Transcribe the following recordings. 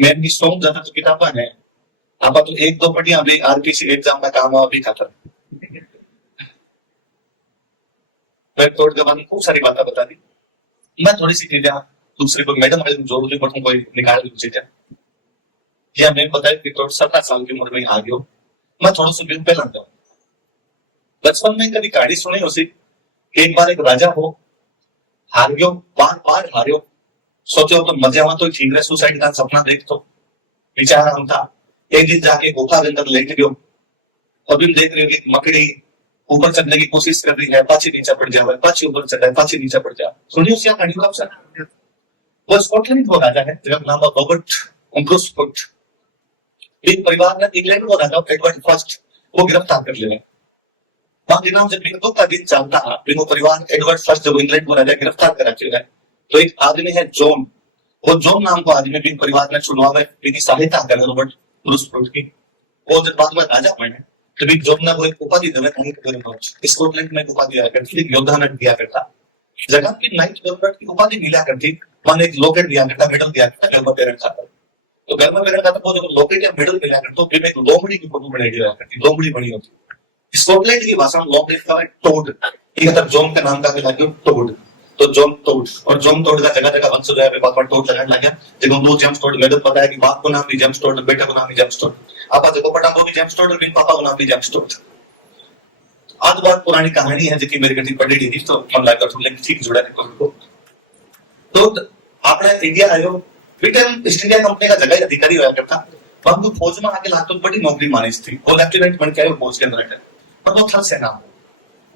મેં બી સ્ટ્રોંગ જતા તો किताबा है आप तो एक दो पढ़ी अभी आरपीसी एग्जाम में काम अभी खत्म मैं तोड़ के बाद खूब सारी बातें बता दी मैं थोड़ी सी चीजें दूसरी कोई मैडम जोड़ दी पढ़ू कोई निकाल दी चीजें या मैं बताया कि तोड़ 17 साल की उम्र में आ गयो मैं थोड़ा सा दिन पहला था बचपन में कभी कहानी सुनी उसी एक बार एक राजा हो हार गयो बार बार हार्यो सोचो तो मजा हुआ तो ठीक है सुसाइड का सपना देख तो विचार हम था एक दिन जाके गुफा के अंदर लेट गयो अभी देख रहे हो कि मकड़ी ऊपर चढ़ने की कोशिश कर रही है पाछी नीचे पड़ जाए पाछी ऊपर चढ़े पाछी नीचे पड़ जाए सुनिए उसका कहानी का अवसर वो स्कॉटलैंड का राजा है जिसका नाम है रॉबर्ट अम्ब्रोसफोर्ड एक परिवार ने इंग्लैंड को राजा एडवर्ड फर्स्ट को गिरफ्तार कर लिया बाकी नाम जब बिंदु का दिन चलता है बिंदु परिवार एडवर्ड फर्स्ट जब इंग्लैंड को राजा गिरफ्तार करा है तो एक आदमी है जॉन वो जॉन नाम को आदमी बिन परिवार ने चुनाव है बिनी सहायता करे रॉबर्ट अम्ब्रोसफोर्ड की वो जब बाद में राजा बने तभी जॉन ने वो एक उपाधि दिया कहीं पर स्कॉटलैंड में उपाधि दिया करती एक योद्धा ने दिया करता जगह की नाइट गवर्नमेंट की उपाधि मिला करती माने एक लॉकेट दिया करता मेडल दिया करता घर में पेरेंट खाता तो घर में पेरेंट खाता वो जब लॉकेट या मेडल मिला करता तो फिर एक लोमड़ी की फोटो बनाई दिया करती लोमड़ी बनी होती स्कॉटलैंड की भाषा में लोमड़ी का टोड एक तरफ जॉन के नाम का भी लगे टोड तो जॉन टोड और जॉन टोड का जगह जगह वंश जो है बात बात टोड लगाने लगा जब दो जेम्स टोड मेडल पता है कि बाप को नाम भी जेम्स टोड बेटा को नाम भी जेम्स टोड आप जगह पटा वो भी जेम्स टोड और पापा को नाम भी जेम्स टोड आज बहुत पुरानी कहानी है जो मेरे कटी पढ़ी थी तो मन लगा तो ठीक जुड़ा है तो आपने इंडिया आयो ब्रिटेन ईस्ट इंडिया कंपनी का जगह अधिकारी हुआ करता पर वो फौज में आके लागतो बड़ी नौकरी मानी थी वो लेफ्टिनेंट बन के आयो फौज के अंदर पर वो थल सेना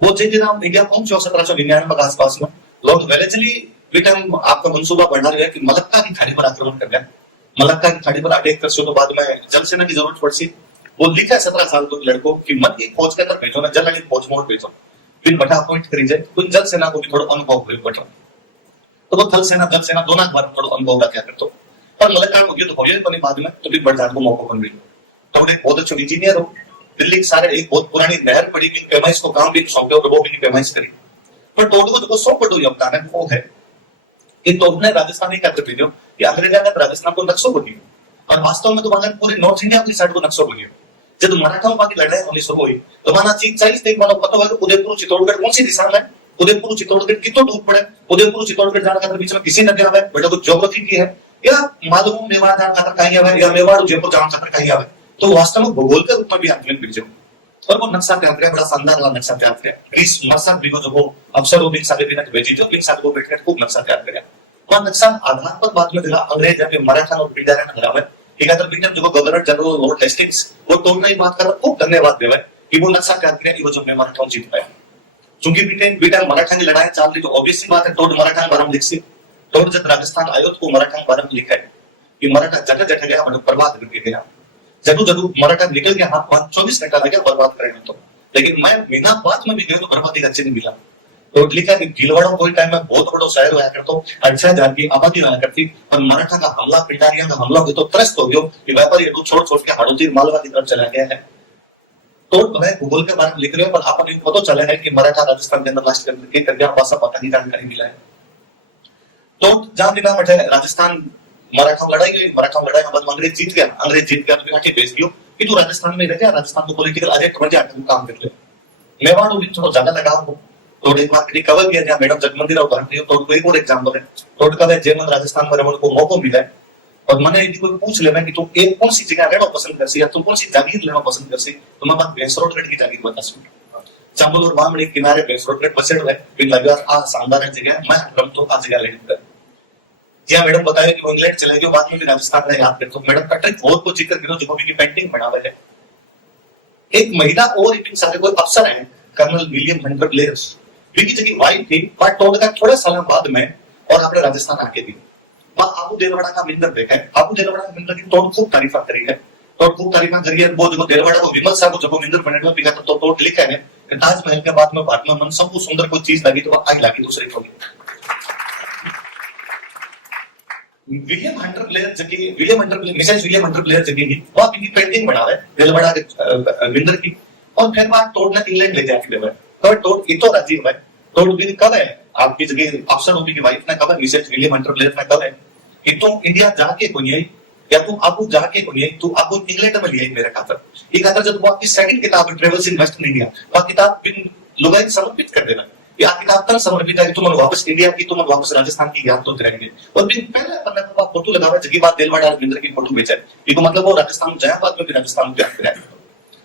वो जिस दिन आप इंडिया पहुंचे 1799 के आसपास में लॉर्ड वेलेस्ली ब्रिटेन आपका मंसूबा बढ़ा रहा है कि मलक्का की खाड़ी पर आक्रमण कर लिया मलक्का की खाड़ी पर अटैक कर सो तो बाद में जल सेना की जरूरत पड़सी वो लिखा है 17 साल तो लड़कों की मन की फौज के अंदर भेजो ना जल फौज में भेजो फिर बटा अपॉइंट करी जाए तो जल सेना को भी थोड़ा अनुभव हुए बटो तो वो थल सेना जल सेना दोनों बार थोड़ा अनुभव रखा करते पर मलक्का को युद्ध हो गया बाद में तो भी बढ़ को मौका बन गई तो एक बहुत अच्छे इंजीनियर हो दिल्ली के सारे एक बहुत पुरानी नहर पड़ी की पैमाइश को काम भी सौंपे और वो भी पैमाइश करी पर टोड को जो 100 बड़ो योगदान है वो है कि टोड ने राजस्थान ही कहते थे कि अंग्रेजा ने राजस्थान को नक्शो बनियो और वास्तव में तो वहां पूरे नॉर्थ इंडिया की साइड को नक्शो बनियो जब मराठाओं की लड़ाई होनी शुरू हुई तो माना चीज चाहिए देख मानो पता होगा उदयपुर चित्तौड़गढ़ कौन सी दिशा में उदयपुर चित्तौड़गढ़ कितना दूर पड़े उदयपुर चित्तौड़गढ़ जाने का बीच में किसी नदी आवे बेटा कुछ ज्योग्राफी की है या मालूम मेवाड़ जाने का कहीं आवे या मेवाड़ जयपुर जाने का कहीं आवे तो वास्तव में भूगोल के रूप में भी आकलन कर जाओ और वो नक्शा तैयार किया बड़ा शानदार वाला नक्शा तैयार किया ग्रीस मरसक भी जो वो अफसरों भी सारे दिन भेजी जो साथ वो बैठकर खूब नक्शा तैयार किया वो नक्शा आधार पर बाद में दिला अंग्रेज या मराठा और ब्रिटिश ने लगावे एक अदर ब्रिटेन जो गवर्नर जनरल लॉर्ड हेस्टिंग्स वो तोड़ने की बात कर खूब धन्यवाद देवे कि वो नक्शा तैयार किया कि वो जो मराठा जीत पाया क्योंकि ब्रिटेन मराठा की लड़ाई चल रही तो ऑब्वियस सी बात है तोड़ मराठा बारे में लिखसी तोड़ जब राजस्थान आयो तो मराठा बारे में लिखा है कि मराठा जगह जगह गया बर्बाद करके गया जरूर जरूर मराठा निकल गया हाथ 24 घंटा लगे बर्बाद करने तो लेकिन मैं बिना बात में भी गया तो बर्बादी का चिन्ह मिला तो लिखा कि भीलवाड़ा कोई टाइम में बहुत बड़ा शहर हुआ करता 6000 की आबादी हुआ करती पर मराठा का हमला पिटारिया का हमला हुआ तो त्रस्त हो गयो कि व्यापारी छोड़ छोड़ के हाड़ोती मालवा की तरफ चला गया है तो मैं भूगोल के बारे में लिख रहे हो पर आपको पता चला है कि मराठा राजस्थान के अंदर लास्ट करके भाषा पता नहीं जानकारी मिला है तो जहां बिना बैठे राजस्थान मराठा लड़ाई हुई मराठा लड़ाई में बाद अंग्रेज जीत गया तो आके भेज दियो कि तू राजस्थान में रह जा राजस्थान को पॉलिटिकल एजेंट बन जा तू काम कर ले मेवाड़ भी थोड़ा ज्यादा लगा हो तो एक बार कवर किया जहां मैडम जगमंदिर और भारतीय तो एक और एग्जांपल है तो कवे जेमन राजस्थान में रहने को मौका मिला है और मैंने यदि कोई पूछ ले कि तू एक कौन सी जगह रहना पसंद करसी या तू कौन सी जागीर लेना पसंद करसी तो मैं बात बेसरोटगढ़ की जागीर बता सकूं चंबल और बामड़ी किनारे बेसरोटगढ़ बसेड़ है फिर लगा आ शानदार जगह मैं रम तो आ जगह लेकर जिया मैडम बताया कि वो इंग्लैंड चले गए बाद में भी राजस्थान में याद करते मैडम पैट्रिक वॉर को जिक्र करो जो भी की पेंटिंग बनावे है एक महिला और इतने सारे कोई अफसर है कर्नल विलियम हंटर ब्लेयर विकी जगह वाइफ थी पर टोड का थोड़ा साल बाद में और अपने राजस्थान आके दी आबू देलवाड़ा का मिंदर देखा है आबू देलवाड़ा का मिंदर की तोड़ खूब तारीफ करी है तोड़ खूब तारीफ करी है वो जो देलवाड़ा को विमल साहब जो मिंदर बने बिका तो तोड़ लिखा है कि ताजमहल के बाद में भारत में मन सबको सुंदर कोई चीज लगी तो आई लगी दूसरी को William Hunter player Mrs William Hunter player जगह ही वो अपनी पेंटिंग बनावे देलवाड़ा के मिंदर की और फिर बात तोड़ना इंग्लैंड ले जाके देवे तो तोड़ इतो राजी हुआ तोड़ भी कब है आपकी जगह अफसर होगी की वाइफ ने कब है मिसेस विलियम हंटर प्लेयर ने कब है इतो इंडिया जाके कोई या तू आपको जाके बोलिए तू आपको इंग्लैंड में लिया मेरा खातर ये खातर जब वो आपकी सेकंड किताब है ट्रेवल्स इन वेस्ट इंडिया वो किताब बिन लोगों को समर्पित कर देना ये किताब तक समर्पित है कि तुम वापस इंडिया की तुम वापस राजस्थान की याद तो करेंगे और बिन पहले पन्ने पर फोटो लगावा जगह बात दिलवाड़ा रविंद्र की फोटो बेचा है मतलब वो राजस्थान जाया बाद में राजस्थान में याद कराया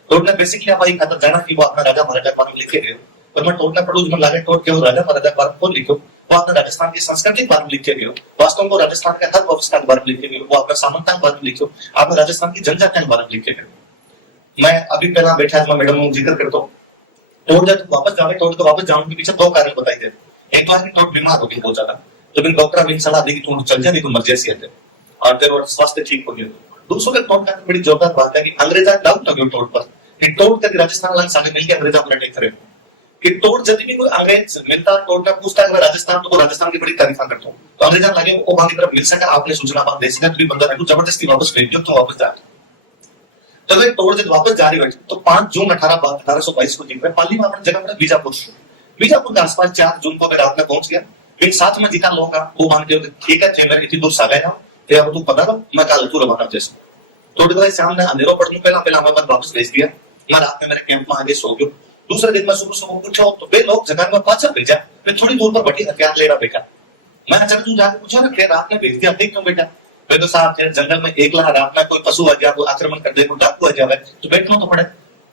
तो उन्होंने बेसिकली आप खातर जाना कि वो अपना राजा महाराजा बारे में लिखे गए पर मैं टोटना पढ़ू जो लागे टोट के वो राजा महाराजा बारे में लिखो वो अपना राजस्थान की संस्कृति के बारे में लिखे गए वास्तव में वो राजस्थान के हर व्यवस्था के बारे में लिखे गए वो अपना सामंता के बारे में लिखो आपने राजस्थान की जनजाति के बारे में लिखे गए मैं अभी पहला बैठा मैं मैडम जिक्र करता हूँ टोट जब वापस जावे टोट को वापस जाने के पीछे दो कारण बताई गए एक तो है कि टोट बीमार हो गई बहुत ज्यादा तो फिर डॉक्टर ने सलाह दी कि तू चल जा नहीं तो इमरजेंसी है और तेरा स्वास्थ्य ठीक हो गया दूसरों के टोट का बड़ी जोरदार बात है कि अंग्रेजा डाउट हो गया टोट पर कि टोट तक राजस्थान वाले सामने मिलकर अंग्रेजा पर अटैक करे कि टोट जब भी कोई अंग्रेज मिलता टोट का पूछता है राजस्थान तो राजस्थान की बड़ी तारीफ करता हूँ तो अंग्रेजा लगे वो वहां की तरफ मिल सका आपने सूचना पास दे सका तो बंदा है जबरदस्ती वापस भेज दो तो वापस जा तो वे टोट जब वापस जा रही बैठे तो 5 जून 1822 को जीत पाली में अपनी जगह पर बीजापुर के आसपास 4 जून को अगर रात में पहुंच गया फिर साथ में जीता लोग वो मानते हो ठीक है मैं इतनी दूर सागा ना फिर अब तू पता ना मैं कल तू रवाना जैसे टोट के शाम ने अंधेरों पड़ने पहला हमें वापस भेज दिया मैं रात में मेरे कैंप में आगे सो गया दूसरे दिन में सुबह सुबह पूछा तो वे लोग जगह में पाचा भेजा फिर थोड़ी दूर पर बड़ी हथियार ले रहा बेटा मैं अचानक तू जाकर पूछा ना फिर रात में भेज दिया देख क्यों बेटा वे तो साहब जंगल में एकला रात में कोई पशु आ गया कोई आक्रमण कर दे कोई डाकू आ जाए तो बैठना तो पड़े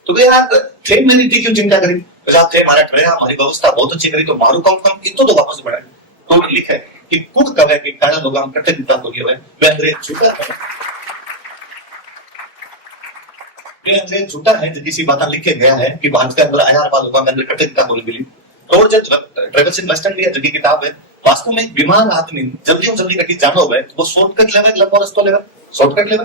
तो वे यार थे मेरी थी क्यों चिंता करी आप थे हमारा ट्रेन हमारी व्यवस्था बहुत अच्छी करी तो मारू कम इतो तो वापस बढ़ाए तो लिखा है कि खुद कवे कि काला लोग हम कृतज्ञता को दिया वे अंग्रेज झूठा है वे अंग्रेज झूठा है किसी बात लिखे गया है कि भारत के अंदर आया लोगों के अंदर कृतज्ञता बोली मिली और जब ट्रेवल्स इन वेस्ट इंडिया जगह किताब है वास्तव में बीमार आदमी जल्दी कटी जाना हो तो वो शॉर्टकट लेवे लंबा रास्ता लेवे शॉर्टकट लेवे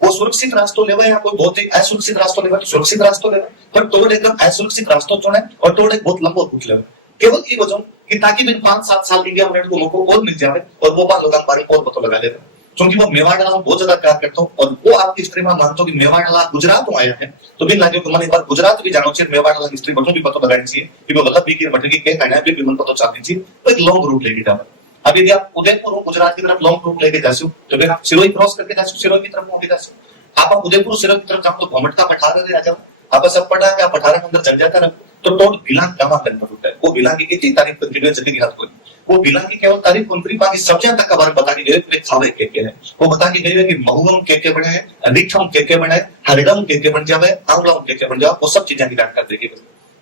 वो सुरक्षित रास्ता लेवे या कोई बहुत ही असुरक्षित रास्ता लेवे तो सुरक्षित रास्ता लेवे पर टोल एकदम असुरक्षित रास्ता चुने और टोल एक बहुत लंबा रूट लेवे केवल ये वजह कि ताकि बिन 5-7 साल इंडिया में को मौका और मिल जाए और वो बात लोगों बारे में और पता लगा लेते क्योंकि वो मेवाड़ वाला बहुत ज्यादा प्यार करता हूँ और वो आपकी हिस्ट्री में मानता हूँ कि मेवाड़ वाला गुजरात में आया है तो भी लगे मैंने एक बार गुजरात भी जाना चाहिए मेवाड़ वाला हिस्ट्री बटों भी पता लगानी चाहिए कि वो गलत भी की बटे की क्या कहना है भी मन पता चाहनी चाहिए तो एक लॉन्ग रूट लेके जाना अब यदि आप उदयपुर गुजरात की तरफ लॉन्ग रूट लेके जासो तो फिर आप सिरोही क्रॉस करके जासो सिरोही की तरफ होके जासो आप उदयपुर सिरोही की तरफ जाओ तो घमट का पठार ले आ जाओ आप सब पढ़ा के आप पठार के अंदर चल जाता रहो तो टोट बिलांग गामा कर होता है वो बिलांग की कितनी तारीफ कंटिन्यूअस जगह की हाथ कोई वो बिलांग की केवल तारीफ कंट्री बाकी सब्जियां तक का बारे में बता के गए खावे के है वो बता के गए कि महुगम के बने हैं अधिकम के बने हैं हरडम के बन जावे आंवलम के बन जावे वो सब चीजें की कर देगी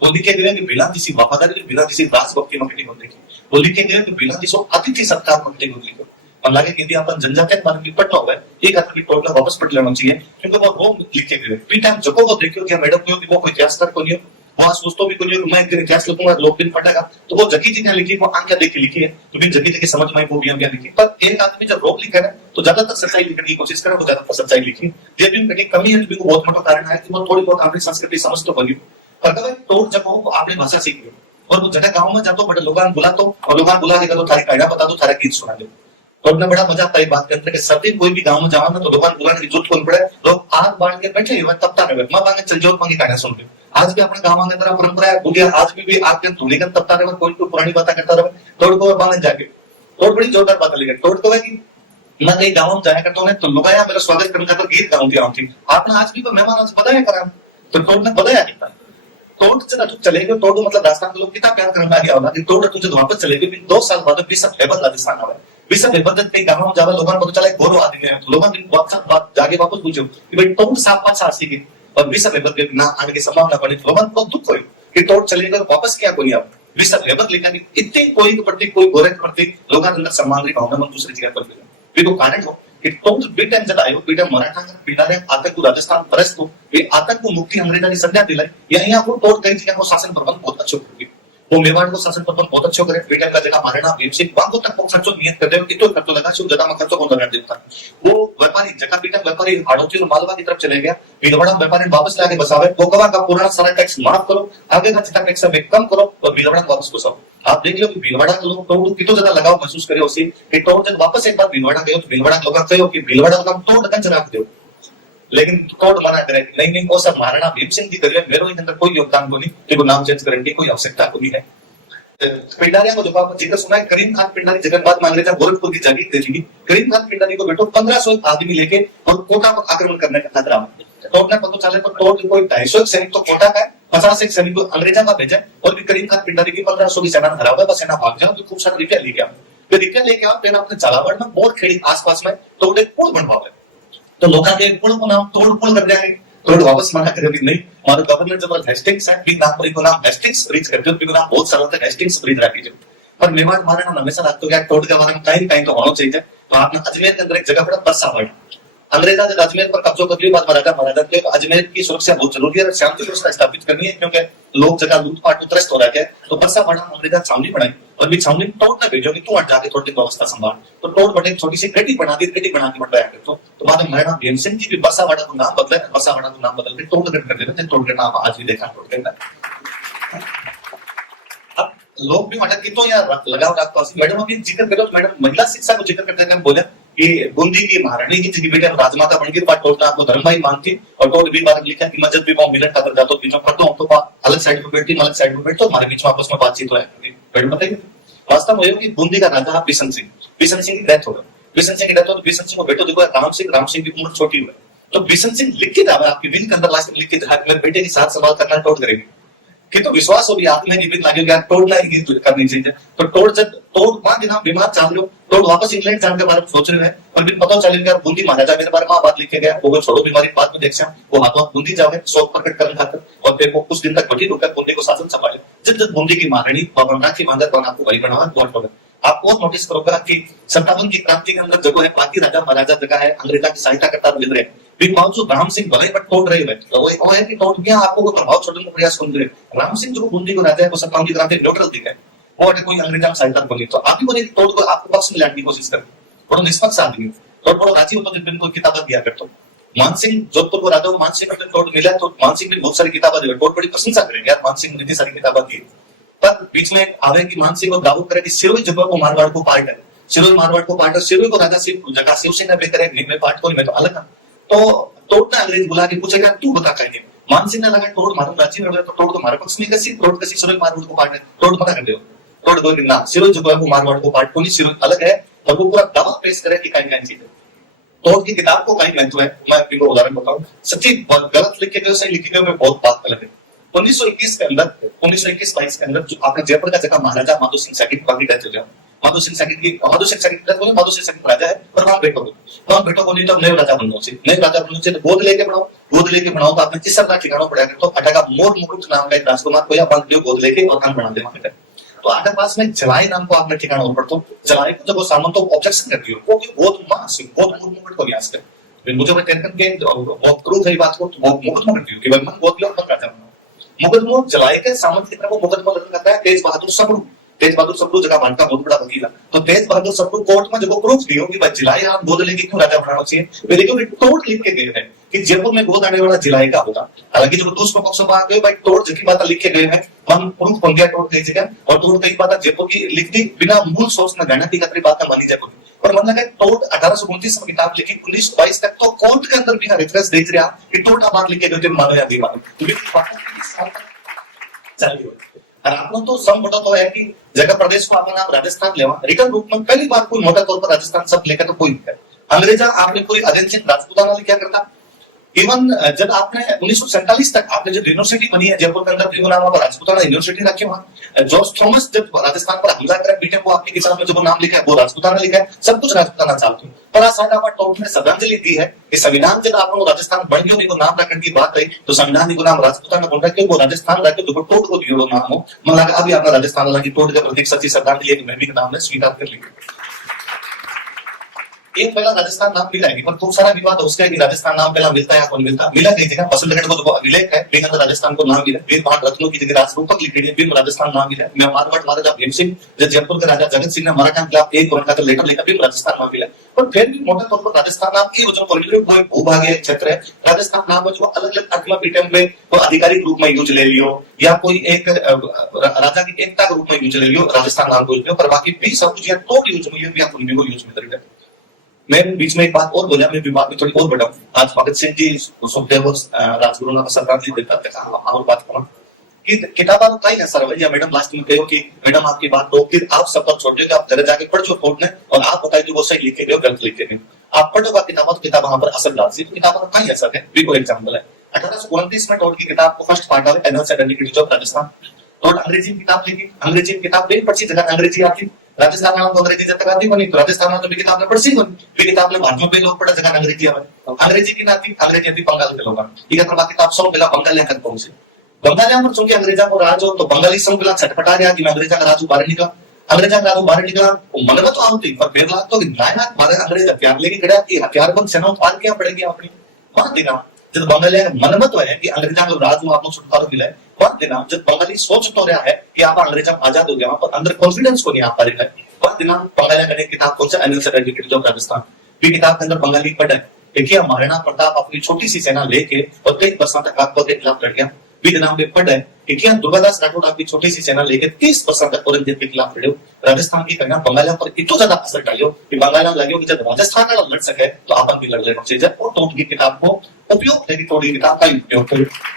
वो लिखे गए कि बिना किसी वफादारी बिना किसी राजभक्ति मार्केटिंग होने की वो लिखे गए कि बिना किसी अतिथि सत्कार मार्केटिंग होने की मन लगे कि यदि अपन जनजाति बारे में पढ़ना होगा एक आदमी टोटल वापस पढ़ लेना चाहिए क्योंकि वो रोम लिखे गए पी टाइम जो को देखियो कि मैडम को वो कोई इतिहासकार को नहीं वहां सोचतो भी कोई मैं एक दिन इतिहास लिखूंगा लोग दिन पढ़ेगा तो वो जकी चीजें लिखी वो आंखें देख के लिखी है तो भी जकी जकी समझ में वो भी आंखें लिखी पर एक आदमी जब रोक लिखा है तो ज्यादातर सच्चाई लिखने की कोशिश करे वो ज्यादातर सच्चाई लिखी ये भी उनकी कमी है तो बहुत बड़ा कारण है कि वो थोड़ी बहुत अपनी संस्कृति समझ तो बनी पर कभी टोट जगहों को आपने भाषा सीख ली और वो जगह गाँव में जातो बड़े लोग बुला तो और लोग बुला के तो थारी कायदा बता दो थारा गीत सुना दो तो उन्हें बड़ा मजा आता है बात करते कि सब दिन कोई भी गांव में जाओ ना तो दुकान बुलाने की जरूरत कौन पड़े लोग आग बांध के बैठे हुए तब तक मां मांगे चल जोर मांगे कहना सुन लो आज भी अपने गांव में तरह परंपरा है बोलिए आज भी आग के धुने का तब तक कोई पुरानी बातें करता रहे तोड़ को बांध जाके तोड़ बड़ी जोरदार बात लेकर तोड़ को है कि मैं कहीं गाँव में जाया करता हूँ तो लोग आया मेरा स्वागत करने का गीत गाँव थी आपने आज भी मेहमान आज बताया करा तो तोड़ ने बताया कितना तोड़ से तू चलेगा तोड़ मतलब राजस्थान के लोग कितना प्यार करने आ गया होगा कि तोड़ तुझे वापस चलेगी 2 साल बाद बिशप हेबल राजस्थान आवे बिशप हेबल के गांव में जावे लोगों को पता चला गोरो आदमी है तो लोगों ने बात जाके वापस पूछो कि भाई तोड़ 7-5 साल सीखी और बिशप हेबल के ना आने की संभावना बनी लोगों को दुख हुई कि तोड़ चलेगा वापस क्या कोई अब बिशप हेबल लिखा कि इतने कोई के प्रति कोई गोरे के प्रति लोगों के अंदर सम्मान की भावना मन दूसरी जगह पर भी तो कारण हो कि तोड़ बीटन जब आयो बीटन मराठा पीड़ाने आतंक को राजस्थान परस्त को ये आतंक को मुक्ति अंग्रेजा की संज्ञा दिलाई यहाँ को तोड़ कई जगह को शासन प्रबंध बहुत अच्छे होगी वो मेवाड़ को शासन प्रबंध बहुत अच्छे करे बीटन का जगह महाराणा भीम सिंह वहां तक खर्चो नियत कर दे कितो खर्चो लगा सो ज्यादा खर्चो कौन लगा देता वो व्यापारी जगह बीटन व्यापारी हाड़ोती और मालवा की तरफ चले गया भीलवाड़ा व्यापारी वापस लाके बसावे वो कवा का पुराना सारा टैक्स माफ करो आगे का जितना टैक्स है कम करो और भीलवाड़ा वापस घुसाओ आप देख लो कि भीलवाड़ा के लोग तो कितो ज्यादा लगाव महसूस करे उसी कि तो जब वापस एक बार भीलवाड़ा गए तो भीलवाड़ा लोग कहो कि भीलवाड़ा लोग तोड़ कंच रख दो लेकिन तोड़ मना करे नहीं वो सब महाराणा भीम सिंह जी करिए मेरे अंदर कोई योगदान को नहीं देखो नाम चेंज करने की कोई आवश्यकता को नहीं है पिंडारिया को जो जिक्र सुना है, करीम खान पिंडारी जगह बाद में अंग्रेजा गोरखपुर की जगह देखी। करीम खान पिंडारी को बेटो 1500 आदमी लेके और कोटा पर आक्रमण करने का खतरा। टोट ने पता चले तो टोट कोई 250 सैनिक तो कोटा का है, 50 एक सैनिक को अंग्रेजा का भेजा और भी करीम खान पिंडारी की 1500 की सेना हरा हुआ, बस सेना भाग जाओ तो खूब सारा रुपया लेके आओ। फिर रुपया लेके आओ फिर अपने झालावाड़ में बोर खेड़ी आसपास में तो एक पुल बनवाओ। तो लोका के पुल को नाम तोड़ पुल कर दिया है। तोड़ वापस माना करे भी नहीं, हमारा गवर्नर जब हेस्टिंग्स है भी नाम पर को नाम हेस्टिंग्स ब्रिज करते हो, भी नाम बहुत सरल था हेस्टिंग्स ब्रिज रखी जो। पर मेवाड़ मारे ना हमेशा रात तो क्या टोट के बारे में टाइम तो होना चाहिए। तो आपने अजमेर के अंदर एक जगह पड़ा परसावड़, अंग्रेजा जब अजमेर पर कब्जा कर लिया बाद महाराजा के अजमेर की सुरक्षा बहुत जरूरी है और शांति व्यवस्था स्थापित करनी है क्योंकि लोग जगह लूटपाट में त्रस्त हो रहा है। तो परसावड़ अंग्रेजा छावनी बनाई और भी छावनी टोट ने भेजो कि तू हट जाके थोड़ी व्यवस्था संभाल। तो टोट बटे छोटी सी पेटी बना दी, पेटी बना के बढ़ाया करते तो बाद में महाराणा भीमसेन जी भी परसावड़ा को नाम बदले, परसावड़ा को नाम बदल के टोटगढ़ कर देते। टोटगढ़ नाम आज भी देखा टोटगढ़। अब लोग भी मटक की तो यार लगाव रखते हैं। मैडम अभी जिक्र करो, मैडम महिला शिक्षा को जिक्र करते हैं, बोले कि बूंदी की महारानी की जगह बेटे राजमाता बन गई, पर टोट आपको धर्म भाई मानती और टोट भी बार लिखा कि मस्जिद भी वो मिलट खातर जातो बीचों करता हूं तो अलग साइड पे बैठती, अलग साइड पे बैठो, हमारे बीच में आपस में बातचीत है। मैडम बताइए वास्तव में कि बूंदी का राजा बिशन सिंह की डेथ हो गई। बिशन सिंह की डेथ हो तो बिशन सिंह को बेटो देखो राम सिंह की उम्र छोटी हुई। तो बिशन सिंह लिख के जावे आपकी विल के अंदर लास्ट में लिख के जावे मेरे बेटे के साथ सवाल करना टोट करेगी कि तो विश्वास हो भी आत्मा की विल लागे यार टोट लाएगी करनी चाहिए। तो टोट जब टोट मां दिन बीमार चाल लो टोट वापस इंग्लैंड जाने के बारे में सोच रहे हैं और फिर पता चलेगा यार बूंदी महाराजा मेरे बारे में बात लिख के गया वो छोड़ो बीमारी बात में देख वो हाथों बूंदी जावे शोक प्रकट करने खातर और फिर वो कुछ दिन तक बटी रुका बूंदी को शासन संभाले। जब बूंदी की महारानी पवनराज की मांदर पर आपको वही बनावा बहुत हो। आप और नोटिस करोगे कि 57 की क्रांति के अंदर जगह है बाकी राजा महाराजा जगह है अंग्रेजा की सहायता करता मिल रहे हैं बावजूद राम सिंह भले बट टोट रहे हुए तो वो है कि टोट गया आपको प्रभाव छोड़ने का प्रयास कर रहे। राम सिंह जो बूंदी को राजा है वो 57 की क्रांति न्यूट्रल दिखा है वो कोई अंग्रेजा में सहायता बनी। तो आप भी बोले टोट को आपको पक्ष में लाने की कोशिश करें, बड़ा निष्पक्ष आदमी टोट बड़ा राजी होता है को किताबें दिया करता। मान सिंह जोधपुर को राजा मान सिंह को टोट मिला तो मान सिंह ने बहुत सारी किताबें दी, टोट बड़ी प्रशंसा करेंगे यार मान सिंह ने इतनी सारी किताबें दी। पर बीच में आवे की मान सिंह को दावा करे कि सिरोही जगह को मारवाड़ को पार्ट है, सिरोही मारवाड़ को पार्ट है, सिरोही को राजा सिंह जगह शिवसेना पे करे मैं पार्ट को मैं तो अलग। तो टोट ने अंग्रेज बुला के पूछेगा तू बता कहीं मान सिंह ने लगा टोट मारो राजी में तो टोट तो हमारे पक्ष में कैसी टोट कैसी सिरोही मारवाड़ को पार्ट है टोट मना कर दो। टोट दो ना सिरोही जगह को मारवाड़ को पार्ट को नहीं सिरोही अलग है और वो पूरा दावा पेश करे कि कहीं चीज है। टोट की किताब को कहीं महत्व है, मैं आपको उदाहरण बताऊं सच्ची गलत लिख के सही लिखी गई बहुत बात अलग है। 1921 के अंदर 1921-22 के अंदर जो आपने जयपुर का जगह महाराजा माधो सिंह सेकंड का भी डेथ हो गया। माधो सिंह सेकंड राजा है पर वहां बेटो को नहीं तो नए राजा बनना चाहिए, नए राजा बनना चाहिए तो गोद लेके बनाओ तो आपने किस तरह ठिकाना पड़ेगा तो अटका मोर मुकुट नाम का एक राजकुमार को या बंद गोद लेके और काम बना दे। तो आगे पास में जलाई नाम को आपने ठिकाना ऊपर तो जलाई को जब वो सामंतों ऑब्जेक्शन करती हो वो बहुत मास बहुत मुकुट को लिया इसके मुझे मैं टेंशन के बहुत प्रूफ है बात को तो बहुत मुकुट करती हूँ कि भाई मन गोद लो मन राजा बनो। मुकदमों जलाई के सामंत की तरफ वो मुकदमा लड़न करता है तेज बहादुर सबरू जगह बांध का बहुत बड़ा वकील है। तो तेज बहादुर सबरू कोर्ट में जब प्रूफ दियो कि भाई जिलाई आप गोद लेके क्यों राजा बनाना चाहिए वे देखो टोट लिख के गए हैं कि जयपुर में गोद आने वाला जिलाई का होगा। हालांकि जो दूसरे पक्ष में आ गए भाई टोट जकी बात लिख के गए हैं हम प्रूफ बन गया टोट कई जगह और टोट कई बात जयपुर की लिख दी बिना मूल सोर्स में गणना की कतरी बात मानी जयपुर पर मन लगा टोट 1829 में किताब लिखी 1922 तक तो कोर्ट के अंदर भी रेफरेंस देख रहा कि टोट अब बात लिख के गए मानो या नहीं मानो चलिए। और आपको तो सम मोटा तो है कि जगह प्रदेश को अपना नाम राजस्थान लेवा रिटर्न रूप में पहली बार कोई मोटा तौर पर राजस्थान सब लेकर तो कोई नहीं। अंग्रेजा आपने पूरी अधीनचित राजपूताना क्या करता इवन जब आपने 1947 तक आपने जब यूनिवर्सिटी बनी है जयपुर के अंदर नाम राजपूताना यूनिवर्सिटी रखी वहां जॉर्ज थॉमस जब राजस्थान पर हमला करे पीटे वो आपकी किताब में जो नाम लिखा है वो राजपूताना लिखा है सब कुछ राजपूताना चाहते हैं। पर आज टॉप ने श्रद्धांजलि दी है कि संविधान जब आप राजस्थान बन गयो नहीं नाम रखने की बात रही तो संविधान को नाम राजपूताना बन रखे वो राजस्थान रखे तो टोट को दियो नाम हो मन लगा अभी आपका राजस्थान वाला की टोट के प्रति सच्ची श्रद्धांजलि मैं भी नाम ने स्वीकार कर ली। एक पहला राजस्थान नाम मिला है पर खूब सारा विवाद उसका है कि राजस्थान नाम पहला मिलता है या कौन मिलता मिला कई जगह फसल लगने को विलेख है लेकिन राजस्थान को नाम मिला वीर पाठ रत्नों की जगह राजरूपक लिखी है फिर राजस्थान नाम मिला मैं मारवाड़ महाराजा भीम सिंह जब जयपुर के राजा जगत सिंह ने मराठा के खिलाफ एक उनका लेटर लिखा फिर राजस्थान नाम मिला पर फिर भी मोटे तौर पर राजस्थान नाम की जो पॉलिटिकल भूभागीय क्षेत्र है राजस्थान नाम जो अलग अलग अर्थ में पीठम में वो आधिकारिक रूप में यूज ले लियो या कोई एक राजा की एकता के रूप में यूज ले लियो राजस्थान नाम को यूज लियो पर बाकी भी सब कुछ या टोट यूज में या उनमें को यूज में करेगा। मैं बीच में एक बात और बोला मैं विवाद में थोड़ी और बढ़ाऊं आज भगत सिंह जी सुखदेव और राजगुरु ने श्रद्धांजलि देता था और बात करूं कि किताबा कई है सर या मैडम लास्ट में कहो कि मैडम आपकी बात रोक दी, आप सफर छोड़ दो, आप घर जाके पढ़ जो कोर्ट ने और आप बताइए जो वो सही लिखे गए गलत लिखे गए। आप पढ़ोगा किताब तो किताब वहां पर असर डालती है। किताब का कई असर है। भी कोई एग्जांपल है 1829 में टोट की किताब को फर्स्ट पार्ट है एनुअल सर्टिफिकेट ऑफ राजस्थान। तो अंग्रेजी की किताब लिखी, अंग्रेजी की किताब भी पढ़ी जगह अंग्रेजी आती, राजस्थान में तो अंग्रेजी जब तक आती बनी तो राजस्थान में तो भी किताब में पढ़ी बनी, भी किताब में भारत में भी लोग पढ़ा जगह अंग्रेजी आवे, अंग्रेजी की नाती अंग्रेजी आती बंगाल के लोग ठीक है। किताब सौ पहला बंगालिया तक पहुंचे, बंगालिया पर चूंकि अंग्रेजा को राज हो तो बंगाली संग पहला छटपटा गया कि अंग्रेजा का राजू बाहर निकला, अंग्रेजा का राजू बाहर निकला मन में तो आती पर फिर लाख तो लाख बारह अंग्रेज हथियार लेके खड़ा कि हथियार बंद सेना उत्पाद क्या पड़ेगी अपनी मान देगा। जब बंगालिया मन में तो है कि अंग्रेजा को राजू आप लोग छुटकारा मिला है मान देना। जब बंगाली सोच तो रहा है कि आप अंग्रेजा आजाद हो गया पर अंदर कॉन्फिडेंस को नहीं आ पा रहा है मान देना। बंगालिया मैंने किताब कौन सा एनुअल सर्टिफिकेट ऑफ राजस्थान भी किताब के अंदर बंगाली पढ़ा है। देखिए महाराणा प्रताप अपनी छोटी सी सेना लेके और कई वर्षों तक आपको के खिलाफ लड़ गया भी नाम पे पढ़ा है कि क्या दुर्गादास राठौड़ अपनी छोटी सी सेना लेके 30 वर्षों तक औरंगजेब के खिलाफ लड़े। राजस्थान की कन्या बंगालियों पर इतना ज्यादा असर डालियो कि बंगालियों लगे कि जब राजस्थान वाला लड़ सके तो आपन भी लड़ लेना चाहिए। जब वो टोट की किताब को उपयोग करेगी, टोट की किताब का उपयोग करेगी।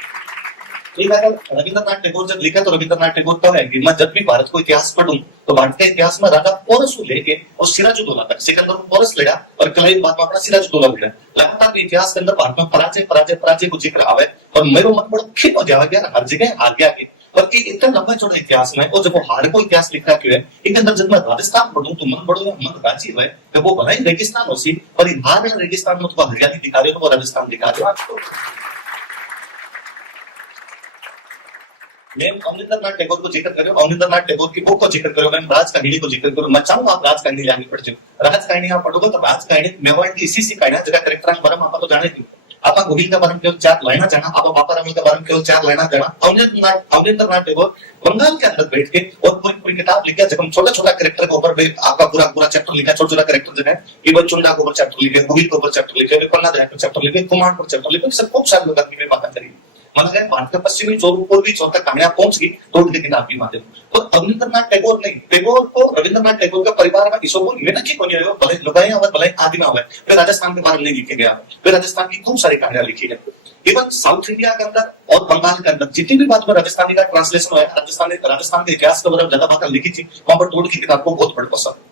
रविंद्रनाथ टैगोर जब लिखा तो रविंद्रनाथ टैगोर कब है कि मैं जब भी भारत को इतिहास पढ़ूं तो भारत के इतिहास में राजा पोरस को लेके और सिराजुद्दौला तक सिकंदर पोरस लड़ा और कलाई बाद में अपना सिराजुद्दौला लड़ा। लगातार इतिहास के अंदर भारत में पराजय पराजय पराजय को जिक्र आवे और मेरो मन बड़ा खिन्न हो जाएगा हर जगह हार गया कि पर इतना लंबा चौड़ा इतिहास में और जब वो हार को इतिहास लिखा क्यों है इसके अंदर जब मैं राजस्थान पढ़ूं तो मन बड़ो मन राजी हुए जब वो भला ही रेगिस्तान हो सी पर हार रेगिस्तान में तो हरियाली दिखा रहे हो तो राजस्थान दिखा रहे हो। मैं अमरिंदरनाथ टैगोर को जिक्र करो, अमरिंदरनाथ टैगोर की बुक को जिक्र करो, मैं राज कहानी को जिक्र करो। मैं चाहूंगा आप राज कहानी लानी पड़ जाए। राज कहानी आप पढ़ोगे तो राज कहानी मेवाड़ की इसी सी कहानी जगह करेक्टर के बारे में आप तो जाने थी। आप गोहिल का बारे में केवल 4 लाइना जाना, आप बापा रामल के बारे में केवल 4 लाइना जाना। अमरिंदरनाथ टैगोर बंगाल के अंदर बैठ के और पूरी पूरी किताब लिखा जब छोटा छोटा कैरेक्टर के ऊपर आपका पूरा पूरा चैप्टर लिखा, छोटा छोटा कैरेक्टर जगह इवन चुंडा के ऊपर चैप्टर लिखे, गोहिल के ऊपर चैप्टर लिखे, पन्ना दया के चैप्टर लिखे, कुमार पर चैप्टर लिखे, सब खूब सारे लोग अपनी बात करेंगे। मतलब है भारत के पश्चिमी जोर पूर्वी जोर तक कहानियां पहुंच गई तो की किताब के माध्यम। और रविंद्रनाथ टैगोर नहीं, टैगोर को रविंद्रनाथ टैगोर का परिवार में इसो बोल में की कोनी है भले लुगाई और भले आदमी हुआ फिर राजस्थान के बारे में नहीं लिखे गया, फिर राजस्थान की खूब सारी कहानियां लिखी है। इवन साउथ इंडिया के अंदर और बंगाल के अंदर जितनी भी बात में राजस्थानी का ट्रांसलेशन हुआ है, राजस्थान के इतिहास के बारे में ज्यादा बात लिखी थी वहां पर टोट की किताब को बहुत बड़ी पसंद।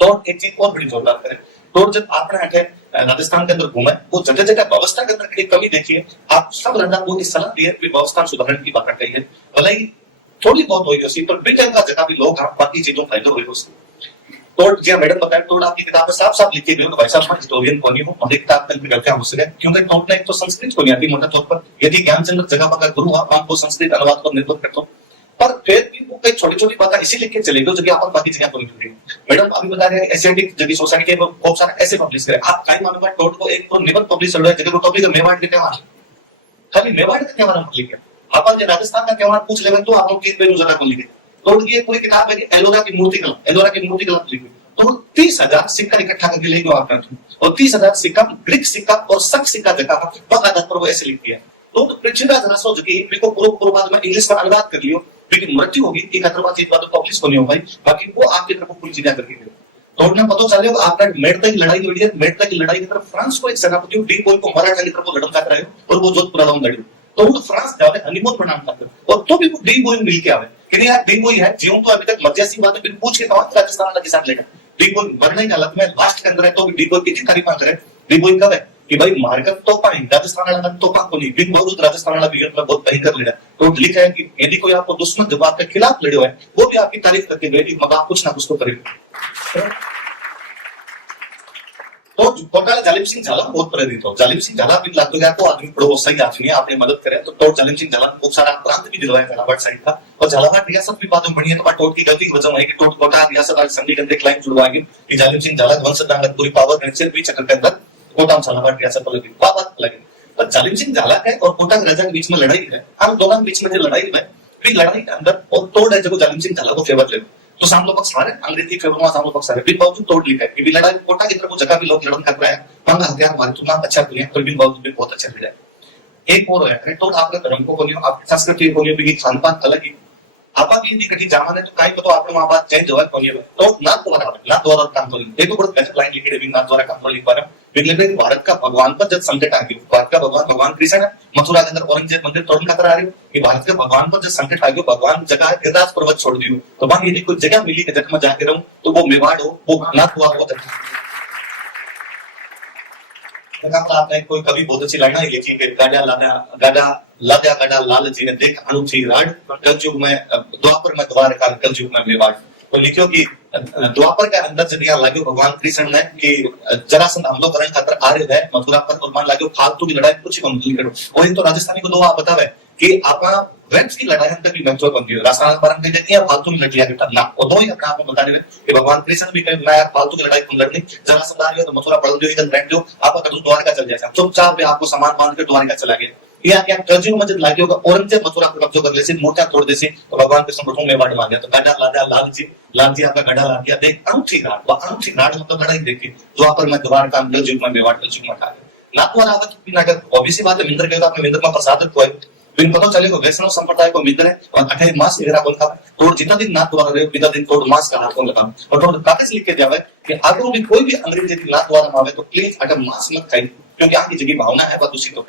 तो एक चीज और बड़ी जोरदार करें तो जब आपने आके राजस्थान के अंदर घूमे वो जगह जगह व्यवस्था के अंदर कमी देखिए। आप सब राजा को इस सलाह दी है कि व्यवस्था सुधारने की बात कही है, भले ही थोड़ी बहुत हुई उसी पर ब्रिटेन का जगह भी लोग बाकी चीजों फायदे हुए उससे। तो जी मैडम बताया टोट आपकी किताब में साफ साफ लिखी गई भाई साहब मैं हिस्टोरियन को नहीं हूँ, हमारी किताब में गलत क्या हो सके क्योंकि टोट ने तो संस्कृत को नहीं आती मोटे तौर पर। यदि ज्ञानचंद्र जगह पर गुरु आप आपको संस्कृत अनुवाद पर निर्भर करता हूँ पर फिर भी वो कई छोटी छोटी बातें इसी लिख के चले गए जगह आप बाकी जगह पर नहीं। मैडम अभी बता रहे हैं एशियाटिक जगह सोसाइटी के बहुत सारा ऐसे पब्लिश करे आप कई मालूम है टोट को एक तो निबंध पब्लिश हो रहा है जगह को टॉपिक मेवाड़ के त्योहार, खाली मेवाड़ के त्योहार हम लिखे। आप जो राजस्थान का त्योहार पूछ लेंगे तो आप लोग किस पे जगह को लिखे। टोट की पूरी किताब है एलोरा की मूर्ति कला, एलोरा की मूर्ति कला लिखी तो 30,000 सिक्का इकट्ठा करके ले गए आप और 30,000 सिक्का ग्रीक सिक्का और शक सिक्का जगह वह आधार पर वो ऐसे लिख दिया। तो पृथ्वीराज रासो जगह को पूर्व बाद में इंग्लिश में अनुवाद कर लियो लेकिन मृत्यु होगी एक अथर्वा चीज बात पब्लिश को नहीं हो पाई, बाकी वो आपकी तरफ पूरी चीजें करके गए। तो उन्हें पता चले आपका मेड़ता की लड़ाई लड़ी है, मेड़ता की लड़ाई की तरफ फ्रांस को एक सेनापति डी कोई को मराठा की तरफ लड़न कर रहे हो और वो जोधपुर राउंड लड़ी तो वो फ्रांस जावे हनीमून प्रणाम करते और तो भी वो डी कोई मिल के आवे कि नहीं यार डी कोई है जीवन तो अभी तक मर्यासी बात है फिर पूछ के कहा राजस्थान वाला के साथ लेगा डी कोई मरने की हालत में लास्ट के अंदर है तो भी डी कोई कितनी तारीफ करे। डी कोई कब है कि भाई मारकर तो पाए राजस्थान वाला तो पा को नहीं बिन बावजूद राजस्थान वाला विगत में बहुत भयंकर लड़ा तो लिखा है कि यदि कोई आपको दुश्मन जब आपके खिलाफ लड़े हुए वो भी आपकी तारीफ करके गए मगर आप कुछ ना कुछ तो करेंगे। तो कोटा जालिम सिंह झाला बहुत प्रेरित हो, जालिम सिंह झाला भी लागतो गया को आदमी पड़ो सही आदमी है आपने मदद करे तो टोट जालिम सिंह झाला बहुत सारा प्रांत भी दिलवाया झालावाड़ साइड का और झालावाड़ रियासत भी बाद में बनी है तो टोट की गलती की वजह है कि टोट कोटा रियासत आज संधि के अंदर क्लाइम जुड़वाएगी कि जालिम सिंह झाला वंशदांगत पूरी पावर गणचर भी चक्कर के अंदर कोटा झालावाड़ रियासत पर लगी बात लगी। पर जालिम सिंह झाला है और कोटा के राजा के बीच में लड़ाई है, हम दोनों के बीच में जो लड़ाई है भी लड़ाई के अंदर और तोड़ है जब जालिम सिंह झाला को फेवर ले तो सामने पक्ष सारे अंग्रेजी फेवर में सामने पक्ष सारे भी बावजूद तोड़ लिखा है कि भी लड़ाई कोटा की तरफ वो जगह भी लोग लड़न कर रहे हैं पंगा हथियार मारे तुलना अच्छा किया तो भी बावजूद भी बहुत अच्छा मिला है। एक और है तो आपका धर्म को बोलियो आपकी संस्कृति को बोलियो भी खान पान अलग ही आपण की कठी जामाने तो काही तो आपण मां बाप चेंज होवा कोनी तो ना द्वारा काम करें देखो बड़ा गजब लाइन लिखी है ना द्वारा काम लिख पा रहा विगले भारत का भगवान पर जब संकट आ गया भारत का भगवान कृष्ण है मथुरा के अंदर औरंगजेब मंदिर तोड़ने का करा रही हो कि भारत के भगवान पर जब संकट आ गया भगवान जगह गिरदास पर्वत छोड़ दियो तो वहां यदि कोई जगह मिली कि जगह में जाके रहूं तो वो मेवाड़ हो वो नाथ हुआ हो आपने कोई कभी बहुत अच्छी लाइन लिखी कि गाड़ा लालची ने देख अनूठी राड कलयुग में द्वापर में द्वारका कलयुग में मेवाड़ तो लिखियो कि द्वापर के अंदर जब यहाँ लाग्यो भगवान कृष्ण ने कि जरासंध हमलो करने खातर आ रहे है मथुरा पर और मान लाग्यो फालतू की लड़ाई कुछ कम नहीं करो वही तो राजस्थानी को दो आप बतावे कि आपा वेब्स की लड़ाई तक भी महत्व बनती है राजस्थान पर हम कहते हैं फालतू की लड़ाई करना और दो ही अपने आप में बता रहे कि भगवान कृष्ण भी कहे मैं फालतू की लड़ाई क्यों लड़नी जरासंध आ रही है तो मथुरा पढ़ दो इधर बैठ दो आप अगर द्वारका चल जाए चुपचाप आपको सामान बांध कर द्वारका चला गया या क्या कलयुग में जब लागे होगा औरंगजेब मथुरा पर कब्जा कर लेसे मोटा तोड़ देसे तो भगवान कृष्ण प्रथम में बाढ़ मार गया तो गड्ढा लादा लालजी आपका गड्ढा ला दिया देख अनूठी राड मतलब लड़ाई देखी द्वापर में द्वारका कलयुग में मेवाड़ कलयुग में खा गया नाथ वाला अगर ऑब्वियसली बात है मिंदर के आपने मिंदर में प्रसाद रखवाए बिन पता चलेगा वैष्णव संप्रदाय को मिंदर है और 28 मास वगैरह कौन खा तो जितना दिन नाथ द्वारा रहे उतना दिन तोड़ मास का हाथ कौन लगाओ और तो कागज लिख के जावे कि अगर भी कोई भी अंग्रेजी नाथ द्वारा मावे तो प्लीज अगर मास मत खाई क्योंकि आपकी जगह भावना है बस उसी को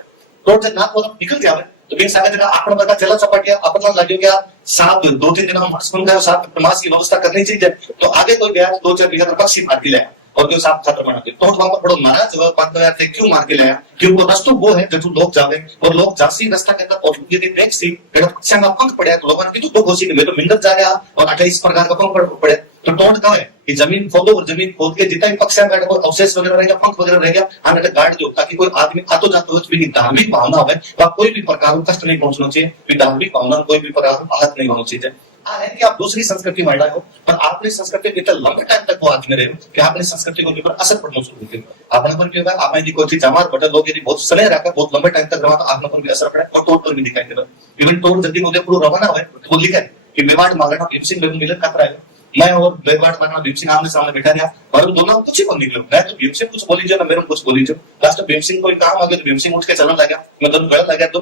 तो जब नाथ द्वारा निकल जावे तो बिन सागे जगह आपण बता चला चपाटिया अपन लगे क्या साहब 2-3 दिन हम मास बन गए साहब मास की व्यवस्था करनी चाहिए तो आगे कोई ब्याज 2-4 बीघा पर पक्षी मार के लाया और जो साहब खत्म बना दिया तो वहां पर बड़ो नाराज हुआ बात यार थे क्यों मार के लाया क्योंकि वो रास्ता वो है जो लोग जावे और लोग जासी रास्ता के अंदर और ये ब्रेक सी पेड़ पक्षियों का पंख पड़े तो लोगों ने की तो घोषित मैं तो मिंदर जा रहा और 28 प्रकार का पंख पड़े तो टोट का है कि जमीन खोदो और जमीन खोद के जितना भी पक्षियों का कोई अवशेष वगैरह रहेगा पंख वगैरह रहेगा आने गार्ड दो ताकि कोई आदमी आतो जातो भी धार्मिक भावना हो वह कोई भी प्रकार का कष्ट नहीं पहुंचना चाहिए धार्मिक भावना कोई भी प्रकार का आहत नहीं होना चाहिए है कि आप दूसरी संस्कृति में हो पर आपने संस्कृति इतना लंबे टाइम तक वो आदमी रहे कि आपने संस्कृति के ऊपर असर पड़ना शुरू किया आपने पर क्या होगा आप यदि कोई जमात बटा लोग यदि बहुत सलह रखा बहुत लंबे टाइम तक रहा तो आपने पर भी असर पड़ा और तोड़ पर भी दिखाई दे रहा इवन तोड़ जल्दी उदयपुर रवाना हुआ तो लिखा है कि मेवाड़ मांगना भीम सिंह मिलन खतरा है मैं और मेवाड़ मांगना भीम सिंह आमने सामने बैठा रहा और दोनों कुछ ही निकलो मैं तो भीम सिंह कुछ बोली जो ना मेरे कुछ बोली जो लास्ट भीम सिंह कोई काम आ गया तो भीम सिंह उठ के चलने लगा मैं दोनों गलत लगा तो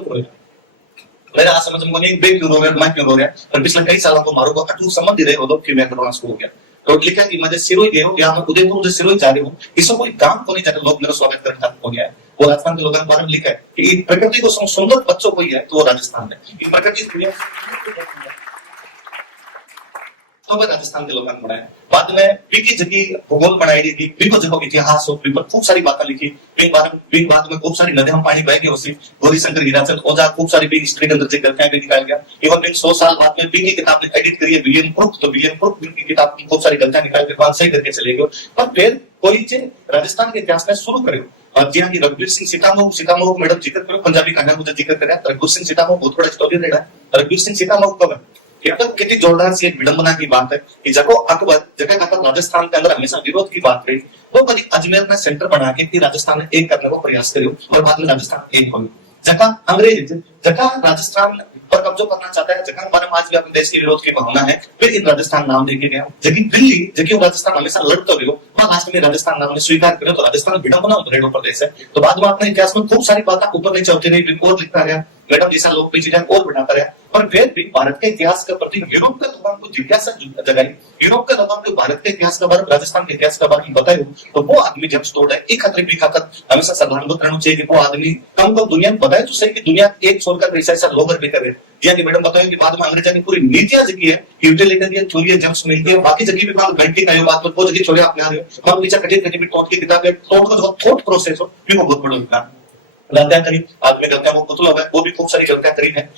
मेरा आज समझ में नहीं बेग क्यों रो रहा है मैं क्यों रो रहा है पर पिछले कई सालों को मारो को अटूट संबंध ही रहे हो कि मैं करना शुरू हो गया तो लिखा कि मुझे सिरोही गए हो या मैं उदयपुर मुझे सिरोही जा रही हूँ इसमें कोई काम को नहीं जाता लोग मेरा स्वागत करने हो गया है वो राजस्थान के लोगों के बारे में लिखा है कि प्रकृति को सुंदर बच्चों को ही है तो वो राजस्थान है प्रकृति तो वह राजस्थान के लोगों ने बनाया बाद में बीकी जगह भूगोल बनाई थी बीको जगह इतिहास हो बीपर खूब सारी बातें लिखी बीक बाद में खूब सारी नदियां पानी बह गए उसी गौरी शंकर हीराचंद ओझा खूब सारी बीक हिस्ट्री के अंदर जिक्र करते हैं भी निकाल गया इवन बीक 100 साल बाद में बीकी किताब ने एडिट करी है विलियम क्रुक तो विलियम क्रुक की किताब की खूब सारी गलतियां निकाल के बाद सही करके चले गए पर फिर कोई चीज राजस्थान के इतिहास में शुरू करे और जी हाँ रघुवीर सिंह सीतामऊ मैडम जिक्र करो पंजाबी कहानी मुझे जिक्र करा रघुवीर सिंह सीतामऊ बहुत बड़ा स्टोरी रहा है रघुवीर सिंह सीतामऊ कब एकदम कितनी जोरदार सी एक विडंबना की बात है कि जब अकबर जगह का राजस्थान के अंदर हमेशा विरोध की बात रही वो कभी अजमेर में सेंटर बना के राजस्थान में एक करने को प्रयास करो और बाद में राजस्थान एक हो जगह अंग्रेज जगह राजस्थान पर कब्जा करना चाहता है जगह हमारे आज भी अपने देश के विरोध की भावना है फिर इन राजस्थान नाम देके गया जगह दिल्ली जगह राजस्थान हमेशा लड़ते हुए वहां लास्ट में राजस्थान नाम ने स्वीकार करो तो राजस्थान विडंबना रेडो प्रदेश है तो बाद में अपने इतिहास में खूब सारी बातें ऊपर नहीं चलती रही और लिखता गया मैडम जैसा लोग भी चीजें और बढ़ाता रहा पर फिर भी भारत के इतिहास के प्रति यूरोप के लोगों को जिज्ञासा जगाई यूरोप के लोगों को भारत के इतिहास के बारे में राजस्थान के इतिहास के बारे में बताया तो वो आदमी जब स्टोर है एक खतरे भी खाकर हमेशा सावधान रहना चाहिए कि वो आदमी कम दुनिया में बताए तो सही कि दुनिया एक छोड़कर ऐसा लोग भी करे यानी मैडम बताया कि बाद में अंग्रेजों की पूरी नीतियां जगी है यूटिलिटेरियन थ्योरी जम्स मिलती है बाकी जगह भी बात घंटी का बात वो जगह छोड़े अपने आ रहे हो हम नीचे कठिन कठिन टॉट की किताब है टॉट का जो थॉट प्रोसेस हो भी वो बहुत बड़ा विज्ञान गलतियां करी आदमी गलतियां वो पुतला है वो भी खूब सारी गलतियां करी है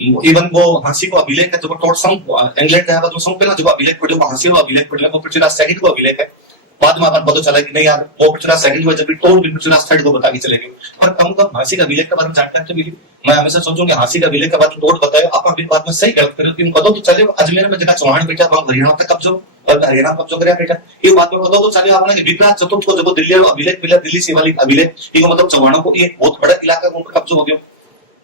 इवन वो हाँसी को अभिलेख है जो टॉट सम इंग्लैंड का जो सम पहला जो अभिलेख पढ़ो हाँसी को अभिलेख पढ़ो वो पृथ्वीराज सेकंड को अभिलेख है बाद में अपन पता चला कि नहीं यार वो पृथ्वीराज सेकंड हुआ जब भी टोल पृथ्वीराज थर्ड को बता के चले गए पर कम हाँसी का अभिलेख के बारे में जानकारी तो मिली मैं हमेशा सोचूंगा हाँसी का अभिलेख के बारे में टोट बताया आप अभी बाद में सही गलत करो कि पता तो चले अजमेर में जगह चौहान बेटा हरियाणा तक कब्जो और हरियाणा कब्जो करे बेटा ये बात में पता तो चले आपने विक्रांत चतुर्थ को जब दिल्ली अभिलेख मिला दिल्ली से वाली अभिलेख ये मतलब चौहानों को एक बहुत बड़ा इलाका ऊपर कब्जो हो गया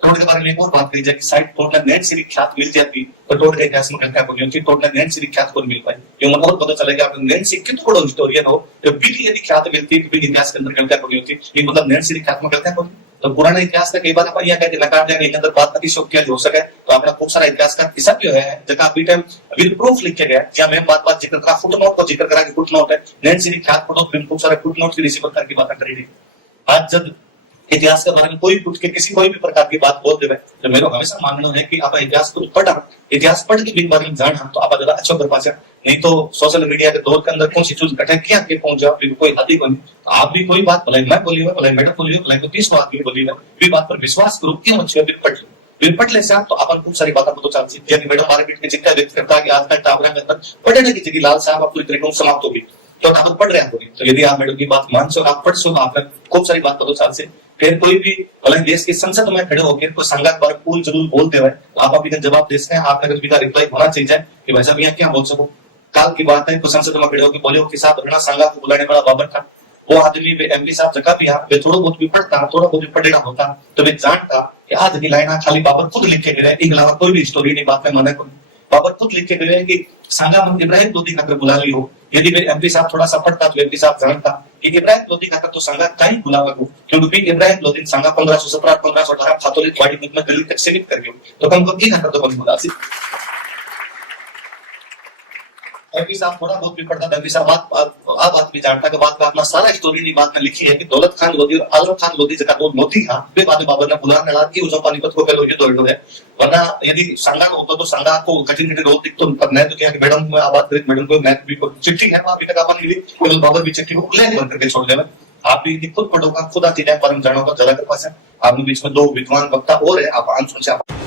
टोट के बारे में एक और बात कही जाए कि साइड टोट ने नेट से ख्यात मिल जाती तो टोट के इतिहास में घटना को नहीं टोट ने नेट से ख्यात को मिल पाई ये मतलब पता चलेगा आप नेट से कितना बड़ा हिस्टोरियन हो तो भी यदि ख्यात मिलती है कि इतिहास के अंदर घटना को नहीं होती ये मतलब नेट से ख्यात में घटना को तो पुराना इतिहास का कई बार आपण અહીંયા કઈ નકાર દેને એની અંદર વાત નથી શક્ય हो सके तो આપણા खूब सारा इतिहासकार किस्सा भी है जगह अभी टाइम विद प्रूफ लिख के गया जहां मैं बात जिक्र करा फुटनोट को जिक्र करा कि फुटनोट है नैन्सी की ख्यात फुटनोट में खूब सारे फुटनोट की रिसीवर करके बात कर रही थी। आज जब इतिहास के बारे में कोई पूछ के किसी कोई भी प्रकार की बात बोल देवे तो मेरा हमेशा मानना है कि आप इतिहास को पढ़ा इतिहास पढ़ के भी बारे में जाना तो आप ज्यादा अच्छा कर पासे नहीं तो सोशल मीडिया के दौर के अंदर कौन सी चीज घटे क्या के पहुंच जाओ फिर कोई हाथी बने तो आप भी कोई बात भले मैं बोली हो भले मैडम बोली हो भले को 30 आदमी बोली है भी बात पर विश्वास करो क्यों अच्छी फिर पढ़ ले से तो अपन खूब सारी बातें पता चल सकती है मैडम मार्केट में जितना व्यक्त करता है कि आज तक टावरा के अंदर पढ़ने की जगह लाल साहब आपको तरीकों समाप्त होगी तो आप पढ़ रहे हैं तो यदि आप मैडम की बात मान सो आप पढ़ सो आप खूब सारी बात पता चल से फिर कोई भी अलग देश की संसद में खड़े होकर कोई संघात बार पूल जरूर बोलते हुए आप अभी जवाब दे सकते हैं आपने अगर का रिप्लाई होना चाहिए कि भाई साहब यहाँ क्या बोल सको काल की बात है कोई संसद में खड़े होकर बोले कि साहब रणा संघात को बुलाने वाला बाबर था वो आदमी एमपी साहब जगह भी वे थोड़ा बहुत भी पढ़ता थोड़ा बहुत भी पढ़ेगा होता तो वे जानता कि आज की लाइन खाली बाबर खुद लिख के गए इसके अलावा कोई भी स्टोरी नहीं बात में माने को बाबर खुद लिख के गए कि संगा में इब्राहिम लोधी खाकर बुला ली हो यदि मेरे एमपी साहब थोड़ा सा पढ़ता तो एमपी साहब जानता कि इब्राहिम लोधी खाकर तो संगा कहीं बुलावा को क्योंकि इब्राहिम लोधी संगा 1517 1518 खातोलिक पार्टी में गली तक सीमित कर गयो तो हम को की खाकर तो बन बुला सी एमपी साहब थोड़ा बहुत भी पढ़ता एमपी साहब बात भी जानता कि बात का अपना सारा स्टोरी नहीं बात में लिखी है कि दौलत खान लोधी और आजम खान लोधी जगह दो मोती था वे बाद में बाबर ने बुलाने लगा कि उस पानीपत को पहले ये दौड़ है वरना यदि संगा होता तो संगा को कठिन कठिन रोल दिखतो पर मैं तो क्या कि मैडम मैं बात करी मैडम को मैं भी चिट्ठी है अभी तक अपन मिली कोई बाबर भी चिट्ठी को उल्लेख बंद करके छोड़ देवे आप भी खुद पढ़ोगा खुद आती टाइम पर जानोगा जरा के पास है आपके बीच में दो विद्वान वक्ता और है आप आंसर से